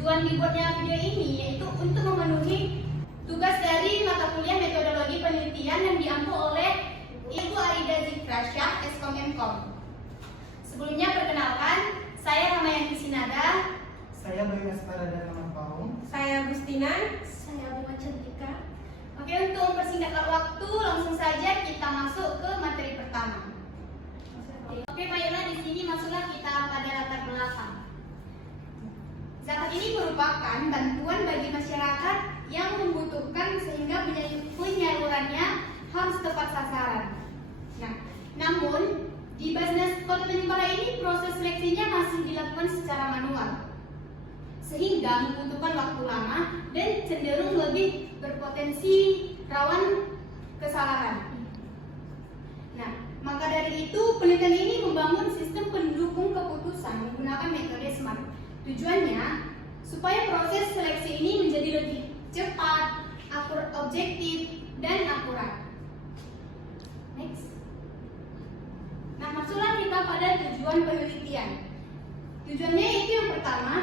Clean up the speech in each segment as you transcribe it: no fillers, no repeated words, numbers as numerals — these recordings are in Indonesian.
Tujuan dibuatnya video ini yaitu untuk memenuhi tugas dari mata kuliah metodologi penelitian yang diampu oleh Ibu Arida Zikrasya, Eskom-Emkom. Sebelumnya perkenalkan, saya Ramayanti Sinada. Saya Bayu Asparada nama Paung. Saya Agustina. Saya Bima Cantika. Oke, untuk mempersingkat waktu, langsung saja kita masuk ke materi pertama. Oke, baiklah, di sini masuklah kita pada latar belakang. Zakat ini merupakan bantuan bagi masyarakat yang membutuhkan sehingga penyalurannya harus tepat sasaran. Nah, namun di Basnas Kota Tanjung Balai ini proses seleksinya masih dilakukan secara manual, sehingga membutuhkan waktu lama dan cenderung lebih berpotensi rawan kesalahan. Nah, maka dari itu penelitian ini membangun sistem pendukung keputusan menggunakan metode SMART. Tujuannya supaya proses seleksi ini menjadi lebih cepat, objektif, dan akurat. Next. Nah, masuklah kita pada tujuan penelitian. Tujuannya itu yang pertama,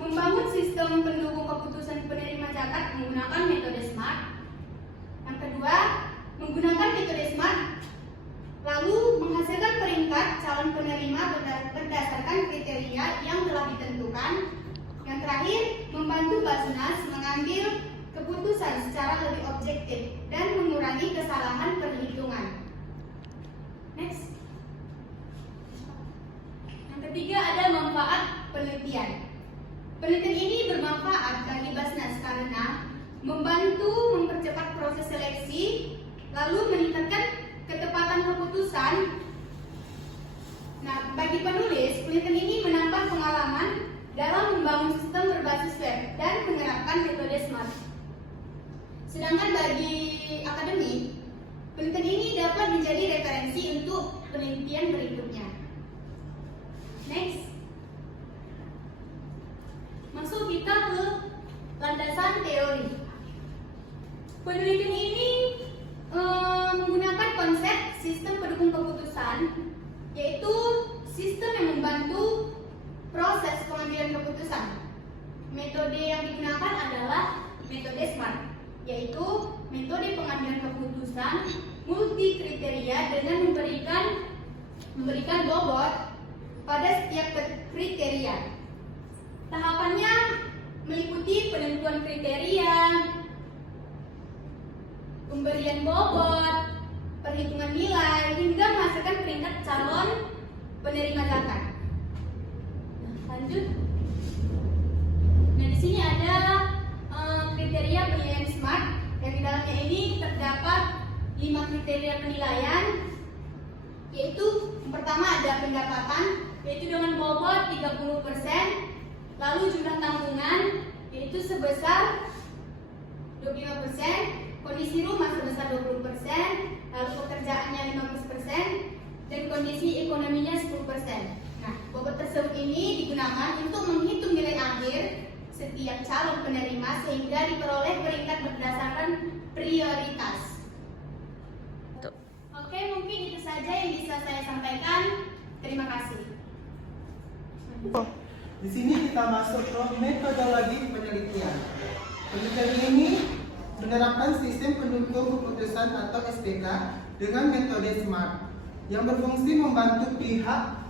membangun sistem pendukung keputusan penerima zakat menggunakan metode SMART. Yang kedua, menggunakan metode SMART lalu menghasilkan peringkat calon penerima berdasarkan kriteria yang telah ditentukan. Yang terakhir, membantu Basnas mengambil keputusan secara lebih objektif dan mengurangi kesalahan perhitungan. Next. Yang ketiga ada manfaat penelitian. Penelitian ini bermanfaat bagi Basnas karena membantu mempercepat proses seleksi, lalu meningkatkan ketepatan keputusan. Nah, bagi penulis, penelitian ini menambah pengalaman dalam membangun sistem berbasis web dan menerapkan metode SMART. Sedangkan bagi akademik, penelitian ini dapat menjadi referensi untuk penelitian berikutnya. Next. Masuk kita ke landasan teori. Penelitian ini menggunakan konsep sistem pendukung keputusan, yaitu sistem yang membantu proses pengambilan keputusan. Metode yang digunakan adalah metode SMART, yaitu metode pengambilan keputusan multi kriteria dengan memberikan bobot pada setiap kriteria. Tahapannya meliputi penentuan kriteria, pemberian bobot, perhitungan nilai, hingga menghasilkan peringkat calon penerima zakat. Nah, lanjut. Nah, di sini ada kriteria penilaian SMART yang di dalamnya ini terdapat 5 kriteria penilaian, yaitu yang pertama ada pendapatan, yaitu dengan bobot 30%, lalu jumlah tanggungan yaitu sebesar 25%, kondisi rumah sebesar 20%, lalu pekerjaannya 15%, dan kondisi ekonominya 10%. Nah, bobot tersebut ini digunakan untuk menghitung nilai akhir setiap calon penerima sehingga diperoleh peringkat berdasarkan prioritas. Oke, mungkin itu saja yang bisa saya sampaikan. Terima kasih. Di sini kita masuk ke metodologi penelitian. Penelitian ini menerapkan sistem pendukung keputusan atau SPK dengan metode SMART yang berfungsi membantu pihak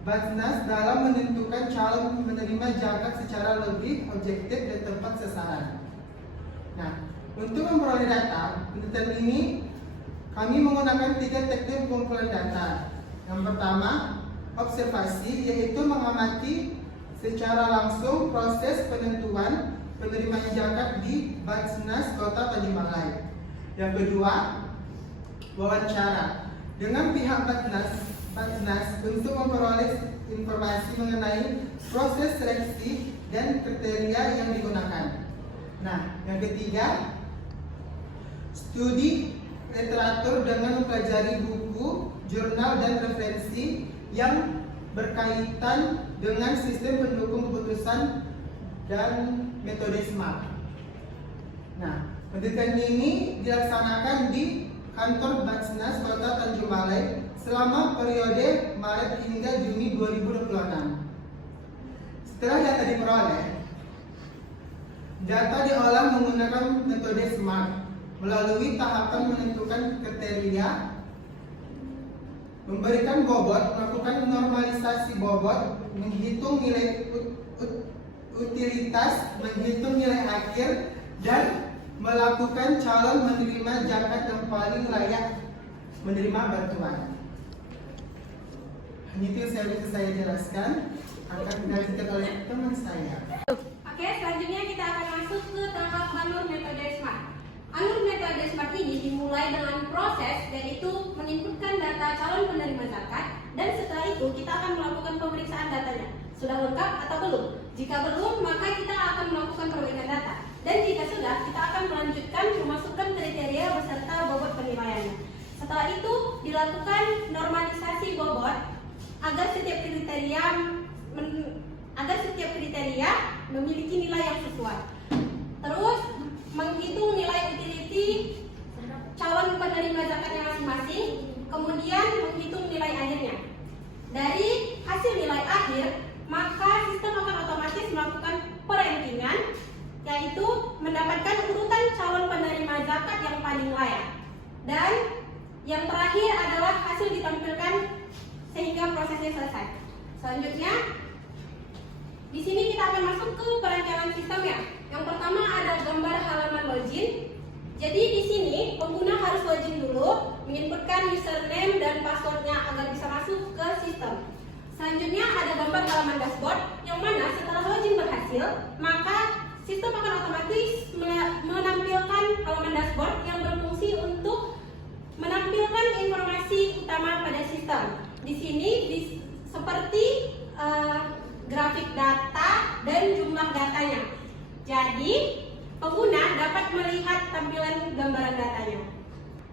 Basnas dalam menentukan calon penerima zakat secara lebih objektif dan tepat sasaran. Nah, untuk memperoleh data, penelitian ini kami menggunakan 3 teknik pengumpulan data. Yang pertama, observasi, yaitu mengamati secara langsung proses penentuan penerima zakat di Basnas Kota Tanjung Balai. Yang kedua, wawancara dengan pihak Basnas untuk memperoleh informasi mengenai proses seleksi dan kriteria yang digunakan. Nah, yang ketiga, studi literatur dengan mempelajari buku, jurnal, dan referensi yang berkaitan dengan sistem pendukung keputusan dan metode SMART. Nah, penelitian ini dilaksanakan di kantor Basnas Kota Tanjung Balai selama periode Maret hingga Juni 2026. Setelah data diperoleh, data diolah menggunakan metode SMART melalui tahapan menentukan kriteria, memberikan bobot, melakukan normalisasi bobot, menghitung nilai utilitas, menghitung nilai akhir, dan melakukan calon menerima zakat yang paling layak menerima bantuan. Ini yang bisa saya jelaskan, akan dilanjutkan oleh teman saya. Oke, selanjutnya kita akan masuk ke tahap alur metode SMART. Alur metode SMART ini dimulai dengan proses yaitu menginputkan data calon penerima zakat, dan setelah itu kita akan melakukan pemeriksaan datanya. Sudah lengkap atau belum? Jika belum, maka kita akan melakukan perbaikan data. Dan jika sudah, kita akan melanjutkan memasukkan kriteria beserta bobot penilaiannya. Setelah itu dilakukan normalisasi bobot agar setiap kriteria memiliki nilai yang sesuai. Terus menghitung nilai utility calon penerima zakatnya masing-masing, kemudian menghitung nilai akhirnya. Dari hasil nilai akhir, maka sistem akan otomatis melakukan perankingan, yaitu mendapatkan urutan calon penerima zakat yang paling layak. Dan yang terakhir adalah hasil ditampilkan sehingga prosesnya selesai. Selanjutnya, di sini kita akan masuk ke perancangan sistem ya. Yang pertama ada gambar halaman login. Jadi di sini pengguna harus login dulu, menginputkan username dan passwordnya agar bisa masuk ke sistem. Selanjutnya ada gambar halaman dashboard, yang mana setelah login berhasil, maka sistem akan otomatis menampilkan halaman dashboard yang berfungsi untuk menampilkan informasi utama pada sistem. Di sini seperti grafik data dan jumlah datanya. Jadi pengguna dapat melihat tampilan gambaran datanya.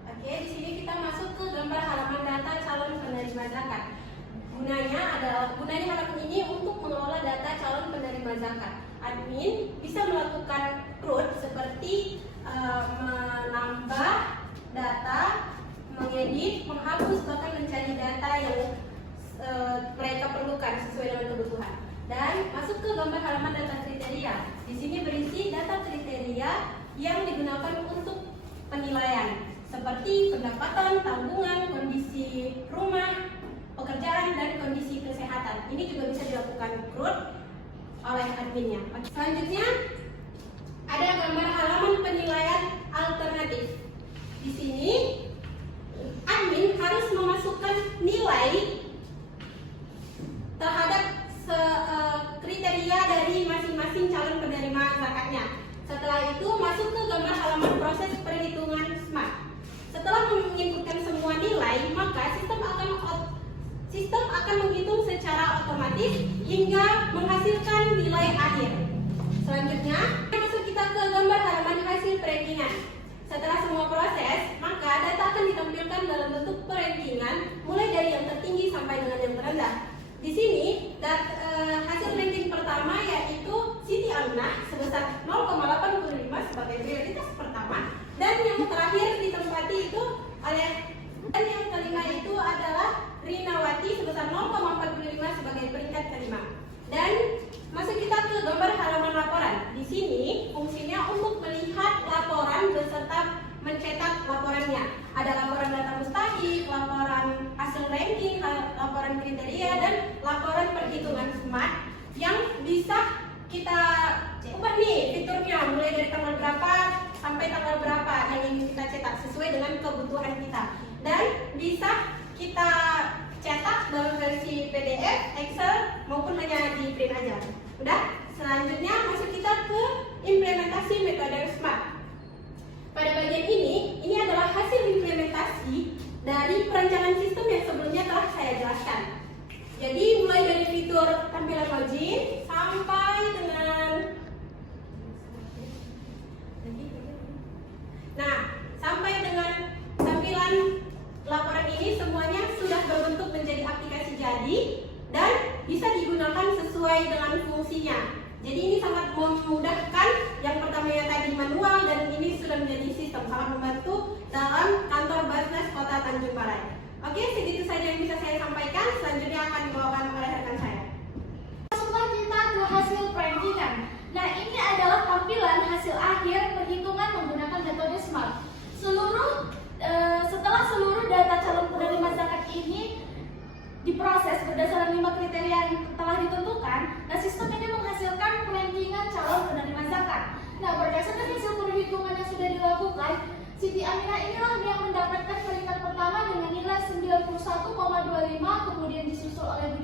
Oke, di sini kita masuk ke gambar halaman data calon penerima zakat. Gunanya halaman ini untuk mengelola data calon penerima zakat. Admin bisa melakukan CRUD seperti menambah data, mengedit, menghapus, bahkan mencari data yang mereka perlukan sesuai dengan kebutuhan. Dan masuk ke gambar halaman data kriteria. Di sini berisi data kriteria yang digunakan untuk penilaian, seperti pendapatan, tanggungan, kondisi rumah, pekerjaan, dan kondisi kesehatan. Ini juga bisa dilakukan CRUD oleh adminnya. Selanjutnya ada gambar halaman penilaian alternatif. Di sini admin harus memasukkan nilai terhadap kriteria dari masing-masing calon penerima zakatnya. Setelah itu masuk ke gambar halaman proses perhitungan SMART. Setelah menginputkan semua nilai, maka sistem akan menghitung secara otomatis hingga menghasilkan nilai akhir. Selanjutnya, masuk kita ke gambar halaman hasil perankingan. Setelah semua proses, maka data akan ditampilkan dalam bentuk perankingan mulai dari yang tertinggi sampai dengan yang terendah. Di sini hasil ranking pertama yaitu Siti Aminah sebesar 0,85 sebagai prioritas pertama, dan yang terakhir ditempati itu oleh, dan yang kelima itu adalah Rinawati sebesar 0,45 sebagai peringkat kelima. Dan masuk kita ke gambar halaman laporan. Di sini fungsinya untuk melihat laporan beserta mencetak laporannya. Ada laporan data mustahik, laporan hasil ranking, laporan kriteria, dan laporan perhitungan SMART yang bisa kita ubah nih fiturnya mulai dari tanggal berapa sampai tanggal berapa yang ingin kita cetak sesuai dengan kebutuhan kita, dan bisa kita cetak dalam versi PDF, Excel, maupun hanya di print aja. Udah, selanjutnya masuk kita ke implementasi metode SMART. Pada bagian ini adalah hasil implementasi dari perancangan sistem yang sebelumnya telah saya jelaskan. Jadi mulai dari fitur tampilan login sampai dengan tampilan laporan ini semuanya sudah berbentuk menjadi aplikasi jadi dan bisa digunakan sesuai dengan fungsinya. Jadi ini sangat memudahkan. Yang pertamanya tadi manual, dan ini sudah menjadi sistem, sangat membantu dalam kantor Basnas Kota Tanjung Balai. Oke, segitu saja yang bisa saya sampaikan. Selanjutnya akan dibawakan oleh rekan saya. Setelah kita ke hasil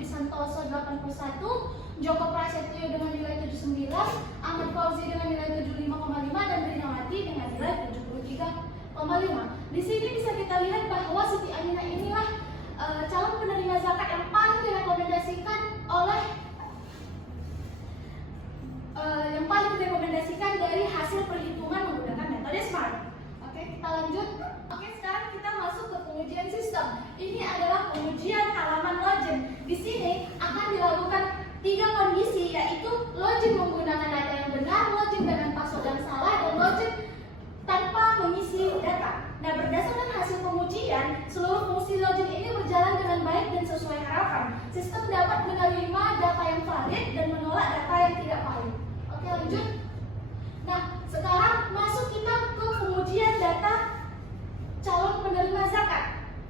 Budi Santoso 81, Joko Prasetyo dengan nilai 79, Ahmad Fauzi dengan nilai 75,5 dan Rinawati dengan nilai 73,5. Di sini bisa kita lihat bahwa Siti Aminah inilah calon penerima zakat yang paling direkomendasikan dari hasil perhitungan menggunakan metode SMART. Oke, kita lanjut. Oke, sekarang kita masuk ke pengujian sistem. Ini adalah pengujian halaman login. Di sini akan dilakukan 3 kondisi, yaitu login menggunakan data yang benar, login dengan password yang salah, dan login tanpa mengisi data. Nah, berdasarkan hasil pengujian, seluruh fungsi login ini berjalan dengan baik dan sesuai harapan. Sistem dapat menerima data yang valid dan menolak data yang tidak valid. Oke, lanjut. Nah, sekarang masuk kita ke pengujian data calon penerima zakat.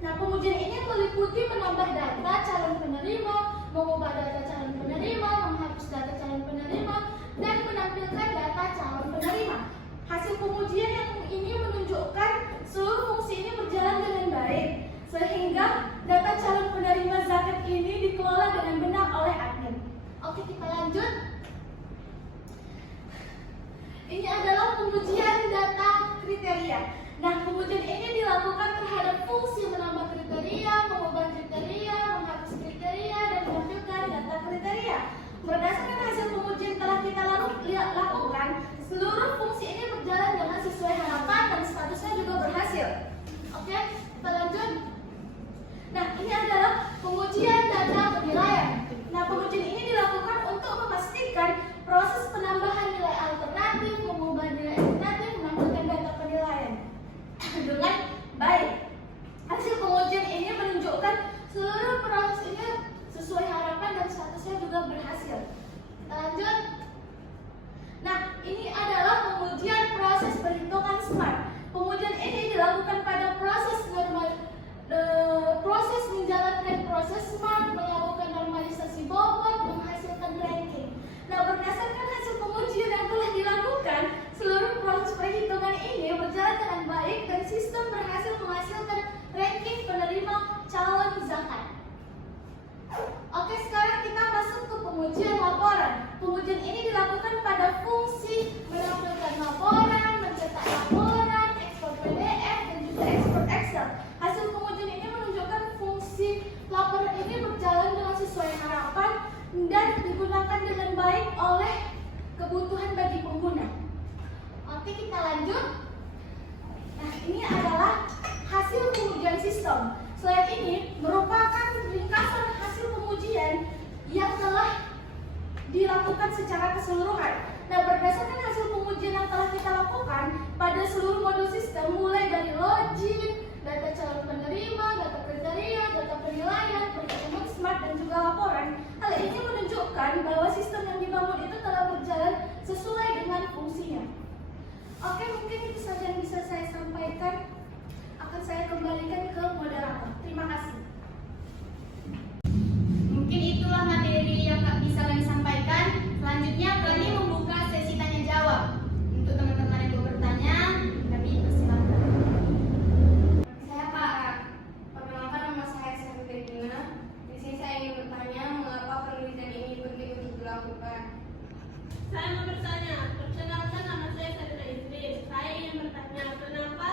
Nah, pengujian ini meliputi menambah data calon penerima, mengubah data calon penerima, menghapus data calon penerima, dan menampilkan data calon penerima. Hasil pengujian yang ini menunjukkan seluruh fungsi ini berjalan dengan baik, sehingga data calon penerima zakat ini dikelola dengan benar oleh admin. Oke, kita lanjut. Ini adalah pengujian data kriteria. Nah, pengujian ini dilakukan terhadap fungsi menambah kriteria, mengubah kriteria, menghapus kriteria, dan menampilkan data kriteria. Berdasarkan hasil pengujian telah kita lakukan, seluruh fungsi ini berjalan dengan sesuai harapan dan statusnya juga berhasil. Oke, kita lanjut. Nah, ini adalah pengujian data penilaian. Nah, pengujian ini dilakukan untuk memastikan proses penambahan nilai alternatif, mengubah nilai alternatif, menampilkan data penilaian dengan baik. Hasil pengujian ini menunjukkan seluruh proses ini sesuai harapan dan statusnya juga berhasil. Kita lanjut. Nah, ini adalah pengujian proses perhitungan SMART. Pengujian ini dilakukan pada proses menjalankan proses SMART, melakukan normalisasi bobot, menghasilkan ranking. Nah, berdasarkan hasil pengujian yang telah dilakukan, seluruh proses perhitungan ini berjalan dengan baik dan sistem berhasil menghasilkan ranking penerima calon zakat. Oke, sekarang kita masuk ke pengujian laporan. Pengujian ini dilakukan pada fungsi menampilkan laporan, mencetak laporan, ekspor PDF, dan juga ekspor Excel. Hasil pengujian ini menunjukkan fungsi laporan ini berjalan dengan sesuai harapan dan digunakan dengan baik oleh kebutuhan bagi pengguna. Oke, kita lanjut. Nah, ini adalah hasil pengujian sistem. Slide ini merupakan ringkasan hasil pengujian yang telah dilakukan secara keseluruhan. Nah, berdasarkan hasil pengujian yang telah kita lakukan pada seluruh modul sistem, mulai dari login, data calon penerima, data kriteria, data penilaian, perhitungan SMART, dan juga laporan. Hal ini menunjukkan bahwa sistem yang dibangun itu telah berjalan sesuai dengan fungsinya. Oke, mungkin itu saja yang bisa saya sampaikan. Akan saya kembalikan ke moderator. Terima kasih. Mungkin itulah materi yang bisa kami sampaikan. Selanjutnya kami membuka sesi tanya jawab. Untuk teman-teman yang mau bertanya, kami persilakan. Saya Pak, perkenalkan nama saya Syahrudina. Di sini saya ingin bertanya mengapa penelitian ini penting untuk dilakukan. Saya mau bertanya, perkenalkan nama saya Sadira Idris. Saya ingin bertanya, kenapa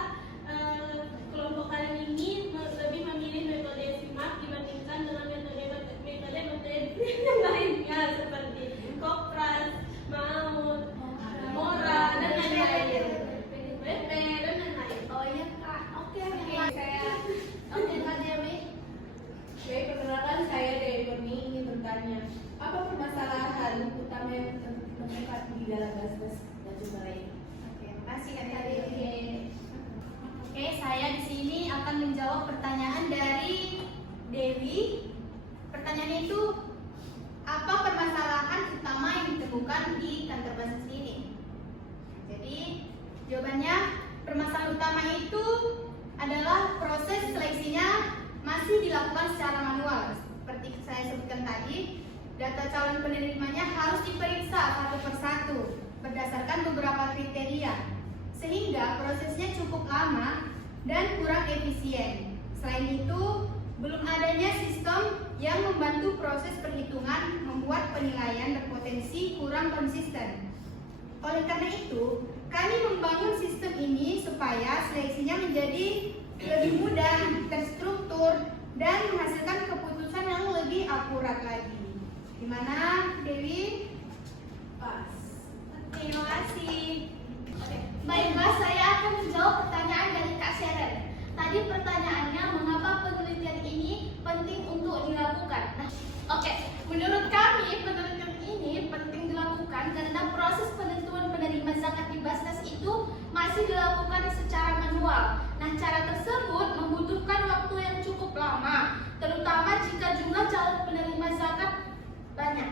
kelompok kalian ini lebih memilih metode SMART dibandingkan dengan metode yang lainnya seperti Kopras, Maut, Mora, dan lain-lain. PP dan lain-lain. Oh iya, Kak. Oke, Kak Dewi. Baik, perkenalkan saya Dewi Kurni ingin bertanya, apa permasalahan utama yang terdekat di dalam gas-gas dan juga lain? Oke, makasih Kak Dewi. Oke, saya di sini akan menjawab pertanyaan dari Dewi. Pertanyaannya itu, apa permasalahan utama yang ditemukan di kantor basis ini? Jadi, jawabannya, permasalahan utama itu adalah proses seleksinya masih dilakukan secara manual. Seperti saya sebutkan tadi, data calon penerimanya harus diperiksa satu persatu berdasarkan beberapa kriteria, sehingga prosesnya cukup lama dan kurang efisien. Selain itu, belum adanya sistem yang membantu proses perhitungan membuat penilaian berpotensi kurang konsisten. Oleh karena itu, kami membangun sistem ini supaya seleksinya menjadi lebih mudah, terstruktur, dan menghasilkan keputusan yang lebih akurat lagi. Gimana, Dewi? Pas. Terima kasih. Baiklah, saya akan menjawab pertanyaan dari Kak Seren. Tadi pertanyaannya, mengapa penelitian ini penting untuk dilakukan? Nah, menurut kami penelitian ini penting dilakukan karena proses penentuan penerima zakat di Basnas itu masih dilakukan secara manual. Nah, cara tersebut membutuhkan waktu yang cukup lama, terutama jika jumlah calon penerima zakat banyak.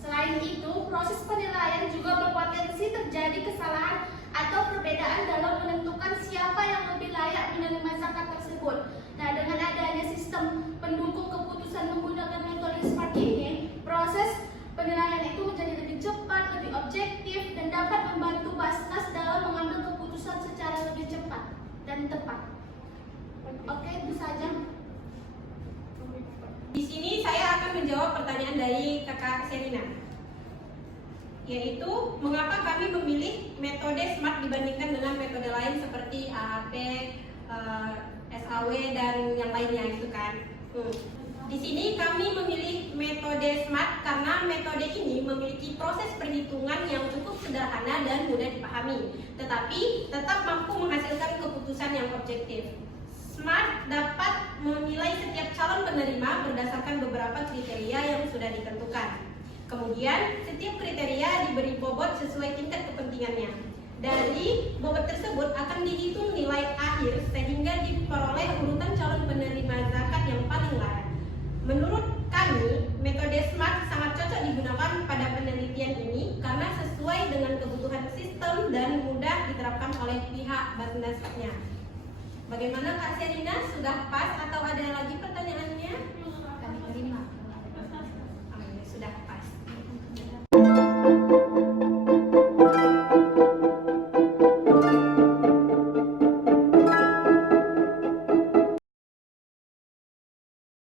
Selain itu, proses penilaian juga berpotensi terjadi kesalahan atau perbedaan dalam menentukan siapa yang lebih layak menerima zakat tersebut. Nah, dengan adanya sistem pendukung keputusan menggunakan metode SMART ini, proses penilaian itu menjadi lebih cepat, lebih objektif, dan dapat membantu Basnas dalam mengambil keputusan secara lebih cepat dan tepat. Oke, itu saja. Di sini saya akan menjawab pertanyaan dari Kakak Serina, yaitu mengapa kami memilih metode SMART dibandingkan dengan metode lain seperti AHP, SAW, dan yang lainnya itu kan. Di sini kami memilih metode SMART karena metode ini memiliki proses perhitungan yang cukup sederhana dan mudah dipahami, tetapi tetap mampu menghasilkan keputusan yang objektif. SMART dapat menilai setiap calon penerima berdasarkan beberapa kriteria yang sudah ditentukan. Kemudian, setiap kriteria diberi bobot sesuai tingkat kepentingannya. Dari bobot tersebut akan dihitung nilai akhir sehingga diperoleh urutan calon penerima zakat yang paling layak. Menurut kami, metode SMART sangat cocok digunakan pada penelitian ini karena sesuai dengan kebutuhan sistem dan mudah diterapkan oleh pihak Basnasnya. Bagaimana Kak Serina? Sudah pas atau ada lagi pertanyaannya?